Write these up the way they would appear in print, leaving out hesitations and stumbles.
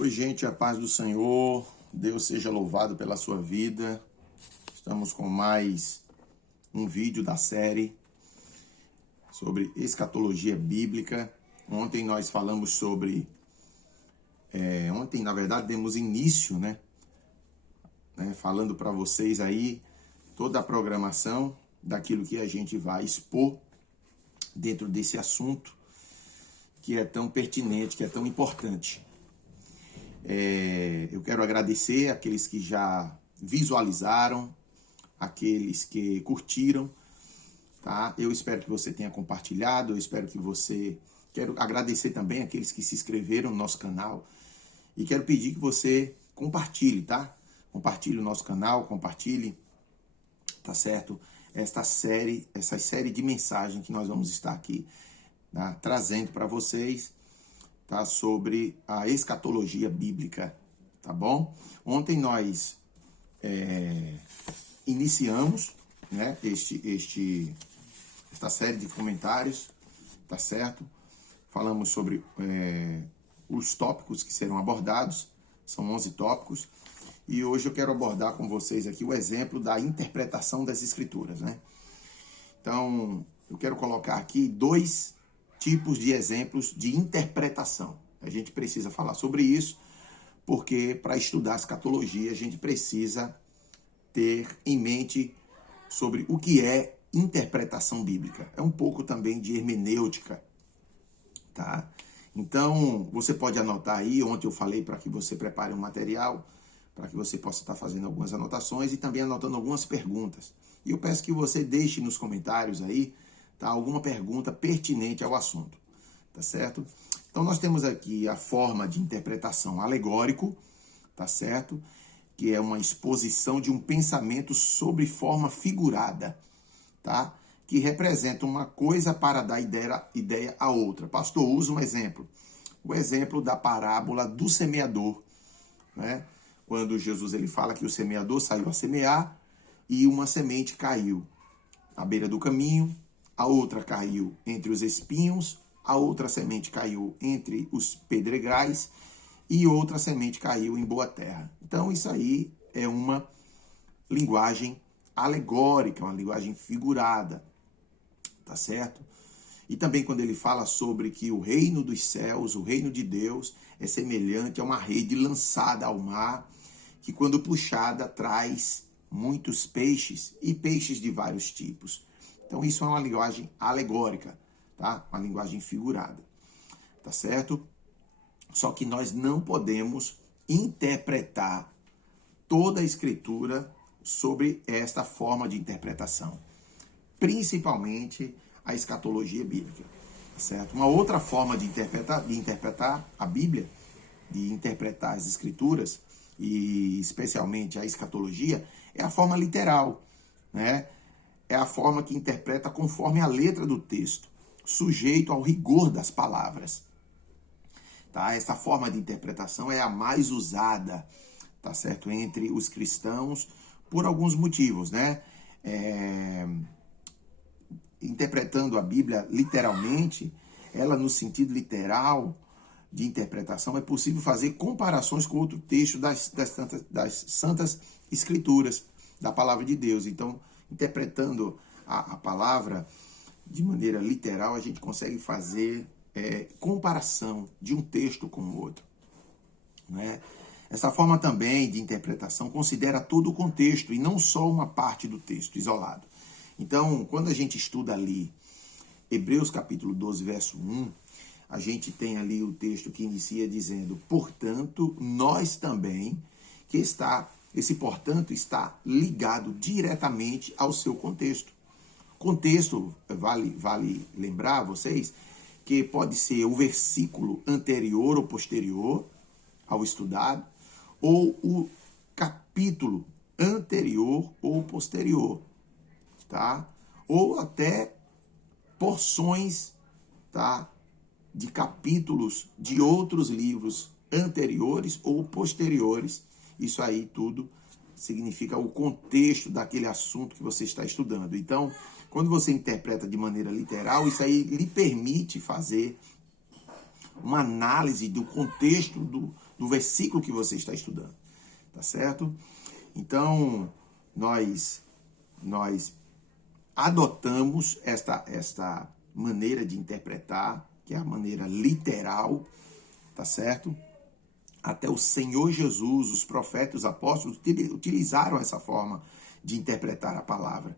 Oi, gente, a paz do Senhor, Deus seja louvado pela sua vida. Estamos com mais um vídeo da série sobre escatologia bíblica. Ontem nós falamos sobre... Ontem, na verdade, demos início, falando para vocês aí toda a programação daquilo que a gente vai expor dentro desse assunto que é tão pertinente, que é tão importante. Eu quero agradecer aqueles que já visualizaram, aqueles que curtiram, tá? Eu espero que você tenha compartilhado, eu espero que você... Quero agradecer também aqueles que se inscreveram no nosso canal e quero pedir que você compartilhe, tá? Compartilhe o nosso canal, compartilhe, tá certo? Essa série de mensagens que nós vamos estar aqui, tá? Trazendo para vocês, tá? Sobre a escatologia bíblica, tá bom? Ontem nós iniciamos, esta série de comentários, tá certo? Falamos sobre os tópicos que serão abordados, são 11 tópicos, e hoje eu quero abordar com vocês aqui o exemplo da interpretação das escrituras, né? Então, eu quero colocar aqui 2 tipos de exemplos de interpretação. A gente precisa falar sobre isso, porque para estudar escatologia a gente precisa ter em mente sobre o que é interpretação bíblica. É um pouco também de hermenêutica, tá? Então, você pode anotar aí, ontem eu falei para que você prepare um material, para que você possa estar fazendo algumas anotações e também anotando algumas perguntas. E eu peço que você deixe nos comentários aí, tá, alguma pergunta pertinente ao assunto, tá certo? Então nós temos aqui a forma de interpretação alegórico, tá certo? Que é uma exposição de um pensamento sobre forma figurada, tá? Que representa uma coisa para dar ideia a outra. Pastor, usa um exemplo. O exemplo da parábola do semeador, né? Quando Jesus ele fala que o semeador saiu a semear e uma semente caiu à beira do caminho, a outra caiu entre os espinhos, a outra semente caiu entre os pedregais e outra semente caiu em boa terra. Então isso aí é uma linguagem alegórica, uma linguagem figurada, tá certo? E também quando ele fala sobre que o reino dos céus, o reino de Deus, é semelhante a uma rede lançada ao mar, que quando puxada traz muitos peixes e peixes de vários tipos. Então isso é uma linguagem alegórica, tá? Uma linguagem figurada, tá certo? Só que nós não podemos interpretar toda a escritura sobre esta forma de interpretação, principalmente a escatologia bíblica, tá certo? Uma outra forma de interpretar a Bíblia, de interpretar as escrituras, e especialmente a escatologia, é a forma literal, né? É a forma que interpreta conforme a letra do texto, sujeito ao rigor das palavras. Tá? Essa forma de interpretação é a mais usada, tá certo? Entre os cristãos por alguns motivos, né? Interpretando a Bíblia literalmente, ela no sentido literal de interpretação, é possível fazer comparações com outro texto das Santas Escrituras, da Palavra de Deus. Então, interpretando a palavra de maneira literal, a gente consegue fazer comparação de um texto com o outro, né? Essa forma também de interpretação considera todo o contexto e não só uma parte do texto isolado. Então, quando a gente estuda ali Hebreus capítulo 12, verso 1, a gente tem ali o texto que inicia dizendo, portanto, nós também, esse portanto está ligado diretamente ao seu contexto. Contexto, vale lembrar vocês, que pode ser o versículo anterior ou posterior ao estudado, ou o capítulo anterior ou posterior, tá? Ou até porções, tá, de capítulos de outros livros anteriores ou posteriores. Isso aí tudo significa o contexto daquele assunto que você está estudando. Então, quando você interpreta de maneira literal, isso aí lhe permite fazer uma análise do contexto do versículo que você está estudando, tá certo? Então, nós adotamos esta maneira de interpretar, que é a maneira literal, tá certo? Até o Senhor Jesus, os profetas, os apóstolos utilizaram essa forma de interpretar a palavra,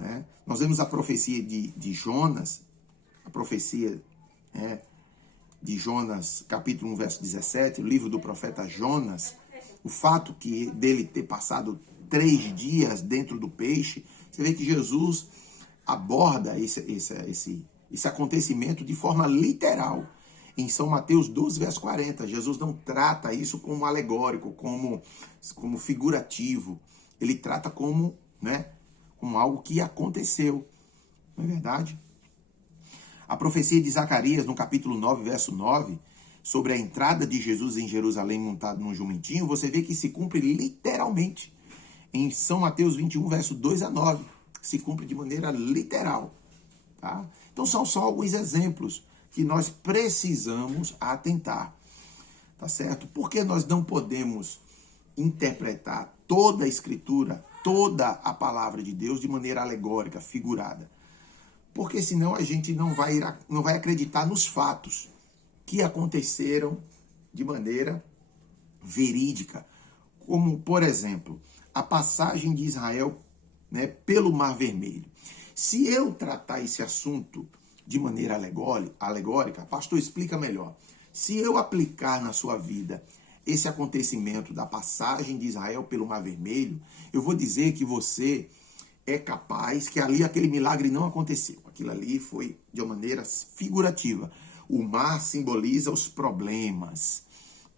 né? Nós vemos a profecia de Jonas, a profecia, né, de Jonas, capítulo 1, verso 17, o livro do profeta Jonas, o fato dele ter passado 3 dias dentro do peixe, você vê que Jesus aborda esse acontecimento de forma literal. Em São Mateus 12, verso 40, Jesus não trata isso como alegórico, como figurativo. Ele trata como algo que aconteceu. Não é verdade? A profecia de Zacarias, no capítulo 9, verso 9, sobre a entrada de Jesus em Jerusalém montado num jumentinho, você vê que se cumpre literalmente. Em São Mateus 21, verso 2 a 9, se cumpre de maneira literal. Tá? Então são só alguns exemplos que nós precisamos atentar, tá certo? Porque nós não podemos interpretar toda a Escritura, toda a palavra de Deus de maneira alegórica, figurada. Porque senão a gente não vai acreditar nos fatos que aconteceram de maneira verídica. Como, por exemplo, a passagem de Israel, né, pelo Mar Vermelho. Se eu tratar esse assunto de maneira alegórica, pastor, explica melhor. Se eu aplicar na sua vida esse acontecimento da passagem de Israel pelo Mar Vermelho, eu vou dizer que você é capaz, que ali aquele milagre não aconteceu. Aquilo ali foi de uma maneira figurativa. O mar simboliza os problemas,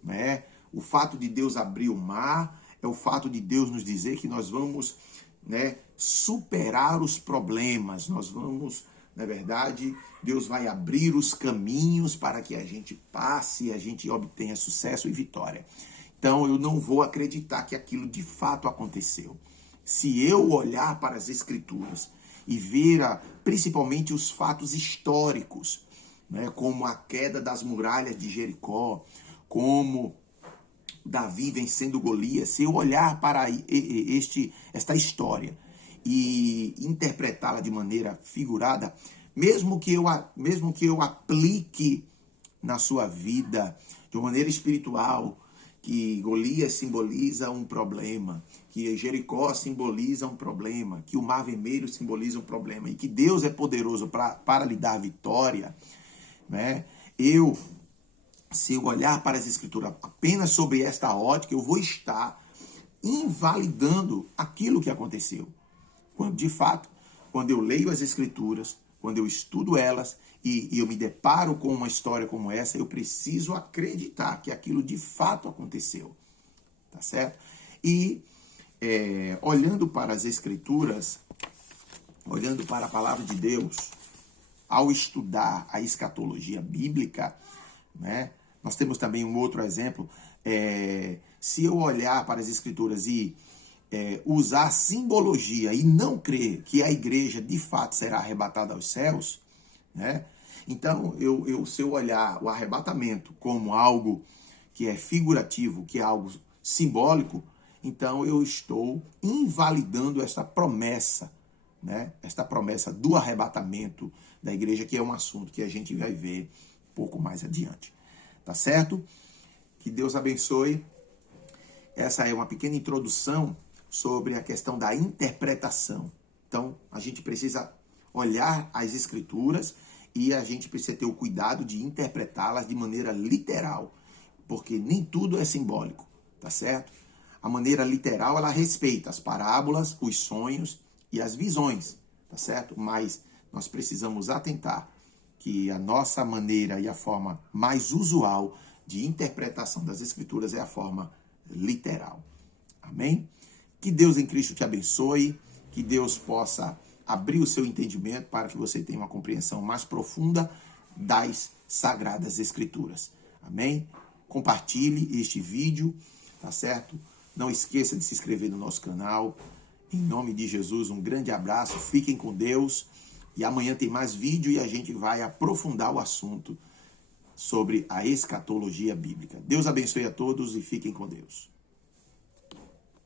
né? O fato de Deus abrir o mar é o fato de Deus nos dizer que nós vamos, né, superar os problemas. Nós vamos, na verdade, Deus vai abrir os caminhos para que a gente passe, a gente obtenha sucesso e vitória. Então, eu não vou acreditar que aquilo de fato aconteceu. Se eu olhar para as Escrituras e ver principalmente os fatos históricos, né, como a queda das muralhas de Jericó, como Davi vencendo Golias, se eu olhar para esta história e interpretá-la de maneira figurada, mesmo que eu aplique na sua vida de uma maneira espiritual, que Golias simboliza um problema, que Jericó simboliza um problema, que o Mar Vermelho simboliza um problema, e que Deus é poderoso para lhe dar a vitória, né? Se eu olhar para as Escrituras apenas sobre esta ótica, eu vou estar invalidando aquilo que aconteceu. Quando, de fato, quando eu leio as Escrituras, quando eu estudo elas e eu me deparo com uma história como essa, eu preciso acreditar que aquilo de fato aconteceu. Tá certo? E olhando para as Escrituras, olhando para a palavra de Deus, ao estudar a escatologia bíblica, né, nós temos também um outro exemplo. Se eu olhar para as Escrituras e usar simbologia e não crer que a igreja de fato será arrebatada aos céus, né? Então, se eu olhar o arrebatamento como algo que é figurativo, que é algo simbólico, então eu estou invalidando esta promessa, né? Esta promessa do arrebatamento da igreja, que é um assunto que a gente vai ver um pouco mais adiante. Tá certo? Que Deus abençoe. Essa é uma pequena introdução sobre a questão da interpretação. Então, a gente precisa olhar as Escrituras e a gente precisa ter o cuidado de interpretá-las de maneira literal, porque nem tudo é simbólico, tá certo? A maneira literal, ela respeita as parábolas, os sonhos e as visões, tá certo? Mas nós precisamos atentar que a nossa maneira e a forma mais usual de interpretação das Escrituras é a forma literal. Amém? Que Deus em Cristo te abençoe, que Deus possa abrir o seu entendimento para que você tenha uma compreensão mais profunda das Sagradas Escrituras. Amém? Compartilhe este vídeo, tá certo? Não esqueça de se inscrever no nosso canal. Em nome de Jesus, um grande abraço, fiquem com Deus. E amanhã tem mais vídeo e a gente vai aprofundar o assunto sobre a escatologia bíblica. Deus abençoe a todos e fiquem com Deus.